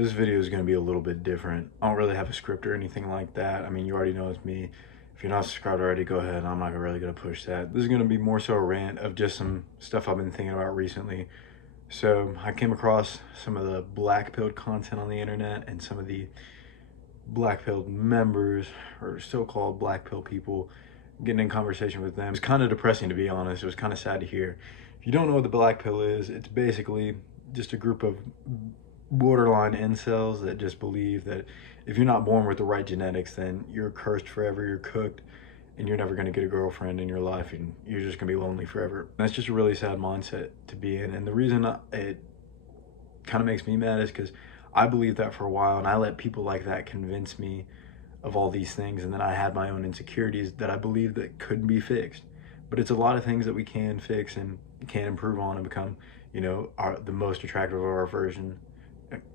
This video is going to be a little bit different. I don't really have a script or anything like that. I mean, you already know it's me. If you're not subscribed already, go ahead. I'm not really going to push that. This is going to be more so a rant of just some stuff I've been thinking about recently. So I came across some of the black-pilled content on the internet and some of the black-pilled members or so-called black pill people, getting in conversation with them. It's kind of depressing, to be honest. It was kind of sad to hear. If you don't know what the black pill is, it's basically just a group of borderline incels that just believe that if you're not born with the right genetics, then you're cursed forever, you're cooked, and you're never going to get a girlfriend in your life, and you're just going to be lonely forever. That's just a really sad mindset to be in. And the reason it kind of makes me mad is because I believed that for a while, and I let people like that convince me of all these things, and then I had my own insecurities that I believed that couldn't be fixed. But it's a lot of things that we can fix and can improve on and become, the most attractive of our version,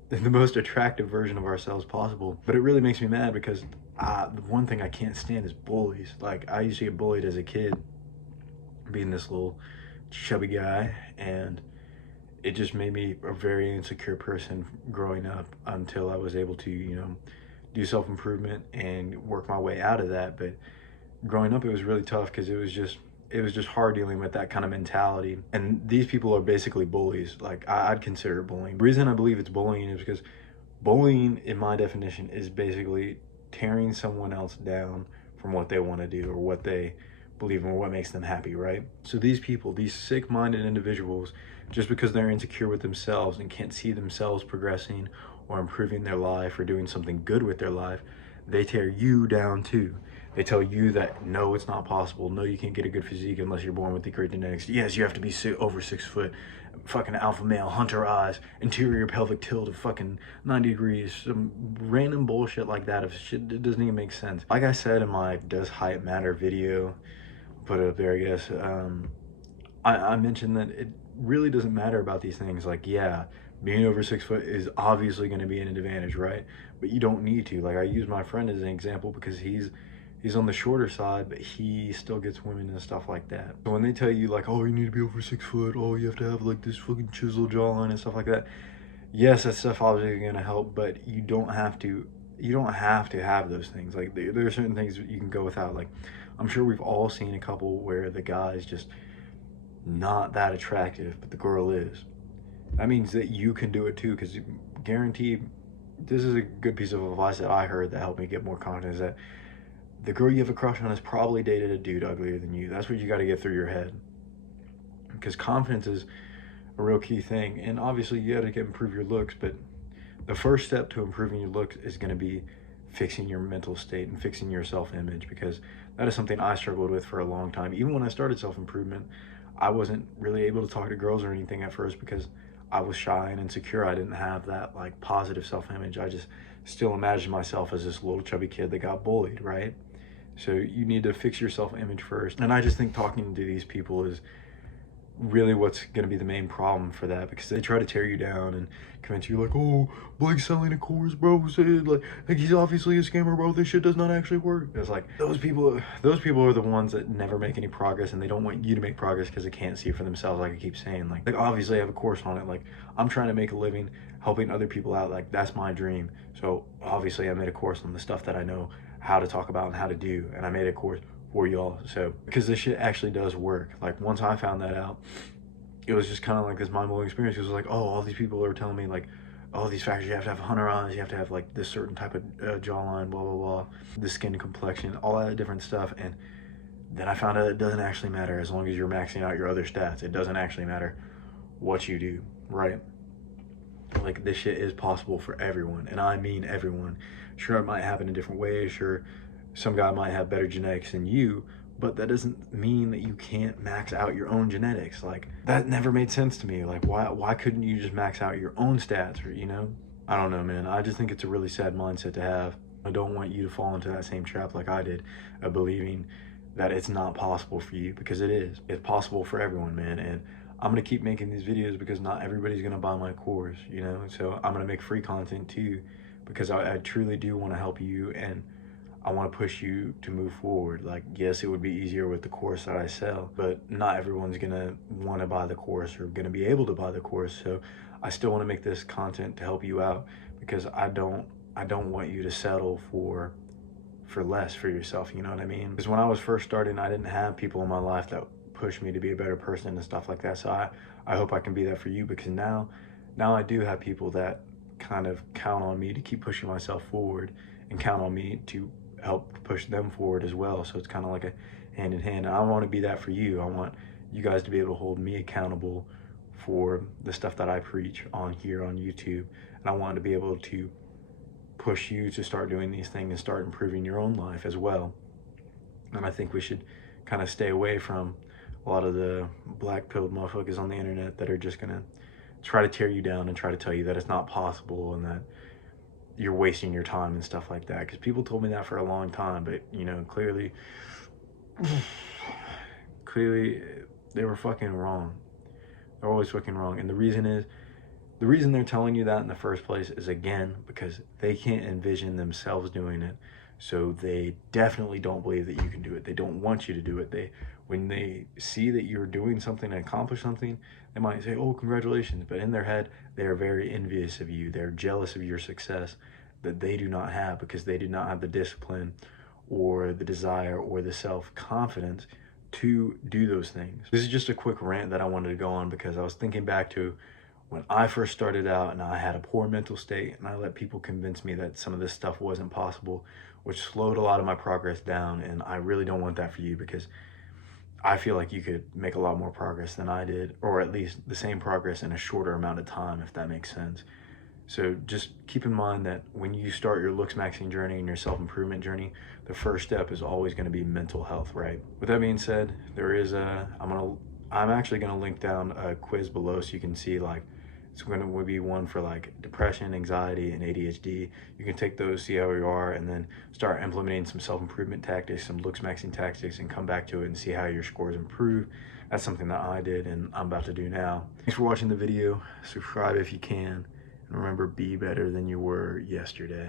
the most attractive version of ourselves possible. But it really makes me mad because the one thing I can't stand is bullies. Like, I used to get bullied as a kid, being this little chubby guy, and it just made me a very insecure person growing up until I was able to, do self-improvement and work my way out of that. But growing up, it was really tough because it was just hard dealing with that kind of mentality. And these people are basically bullies. Like, I'd consider it bullying. The reason I believe it's bullying is because bullying, in my definition, is basically tearing someone else down from what they want to do or what they believe in or what makes them happy, right? So these people, these sick-minded individuals, just because they're insecure with themselves and can't see themselves progressing or improving their life or doing something good with their life, they tear you down too. They tell you that no, it's not possible. No, you can't get a good physique unless you're born with the great genetics. Yes, you have to be over 6 foot, fucking alpha male, hunter eyes, interior pelvic tilt of fucking 90 degrees, some random bullshit like that. Of shit, it doesn't even make sense. Like I said in my Does Height Matter video, put it up there, I guess. I mentioned that it really doesn't matter about these things. Like, yeah, being over 6 foot is obviously going to be an advantage, right? But you don't need to. Like, I use my friend as an example because he's on the shorter side, but he still gets women and stuff like that. So when they tell you like, oh, you need to be over 6 foot, oh, you have to have like this fucking chiseled jawline and stuff like that, yes, that stuff obviously gonna help, but you don't have to have those things. Like, there are certain things you can go without. Like, I'm sure we've all seen a couple where the guy's just not that attractive, but the girl is. That means that you can do it too, because guaranteed, this is a good piece of advice that I heard that helped me get more confidence, that the girl you have a crush on has probably dated a dude uglier than you. That's what you got to get through your head, because confidence is a real key thing. And obviously you got to improve your looks, but the first step to improving your looks is going to be fixing your mental state and fixing your self-image, because that is something I struggled with for a long time. Even when I started self-improvement, I wasn't really able to talk to girls or anything at first because I was shy and insecure. I didn't have that like positive self-image. I just still imagined myself as this little chubby kid that got bullied, right? So you need to fix your self-image first. And I just think talking to these people is really what's going to be the main problem for that, because they try to tear you down and convince you like, oh, Blake's selling a course, bro, like he's obviously a scammer, bro, this shit does not actually work. It's like those people are the ones that never make any progress, and they don't want you to make progress because they can't see it for themselves. Like I keep saying, like obviously I have a course on it. Like, I'm trying to make a living helping other people out. Like, that's my dream. So obviously I made a course on the stuff that I know how to talk about and how to do, and I made a course for y'all. So because this shit actually does work. Like, once I found that out, it was just kind of like this mind-blowing experience. It was like, oh, all these people are telling me like, oh, these factors, you have to have hunter eyes, you have to have like this certain type of jawline, blah blah blah, the skin complexion, all that different stuff. And then I found out it doesn't actually matter as long as you're maxing out your other stats. It doesn't actually matter what you do, right? Like, this shit is possible for everyone, and I mean everyone. Sure, it might happen in different ways. Sure, some guy might have better genetics than you, but that doesn't mean that you can't max out your own genetics. Like, that never made sense to me. Like, why couldn't you just max out your own stats? Or, I don't know, man. I just think it's a really sad mindset to have. I don't want you to fall into that same trap like I did, of believing that it's not possible for you, because it is. It's possible for everyone, man. And I'm gonna keep making these videos because not everybody's gonna buy my course, so I'm gonna make free content too, because I truly do want to help you, and I want to push you to move forward. Like, yes, it would be easier with the course that I sell, but not everyone's gonna want to buy the course or gonna be able to buy the course. So I still want to make this content to help you out, because I don't want you to settle for less for yourself, you know what I mean? Because when I was first starting, I didn't have people in my life that pushed me to be a better person and stuff like that. So I hope I can be that for you, because now I do have people that kind of count on me to keep pushing myself forward and count on me to help push them forward as well. So it's kind of like a hand in hand. And I want to be that for you. I want you guys to be able to hold me accountable for the stuff that I preach on here on YouTube. And I want to be able to push you to start doing these things and start improving your own life as well. And I think we should kind of stay away from a lot of the black-pilled motherfuckers on the internet that are just gonna try to tear you down and try to tell you that it's not possible and that you're wasting your time and stuff like that. Because people told me that for a long time, but you know, clearly they were fucking wrong. They're always fucking wrong. And the reason they're telling you that in the first place is, again, because they can't envision themselves doing it. So they definitely don't believe that you can do it. They don't want you to do it. When they see that you're doing something and accomplish something, they might say, oh, congratulations. But in their head, they are very envious of you. They're jealous of your success that they do not have, because they do not have the discipline or the desire or the self-confidence to do those things. This is just a quick rant that I wanted to go on, because I was thinking back to when I first started out and I had a poor mental state, and I let people convince me that some of this stuff wasn't possible, which slowed a lot of my progress down. And I really don't want that for you, because I feel like you could make a lot more progress than I did, or at least the same progress in a shorter amount of time, if that makes sense. So just keep in mind that when you start your looks maxing journey and your self-improvement journey, the first step is always going to be mental health, right? With that being said, I'm actually going to link down a quiz below so you can see, like, it's going to be one for like depression, anxiety, and ADHD. You can take those, see how you are, and then start implementing some self-improvement tactics, some looks maxing tactics, and come back to it and see how your scores improve. That's something that I did and I'm about to do now. Thanks for watching the video. Subscribe if you can. And remember, be better than you were yesterday.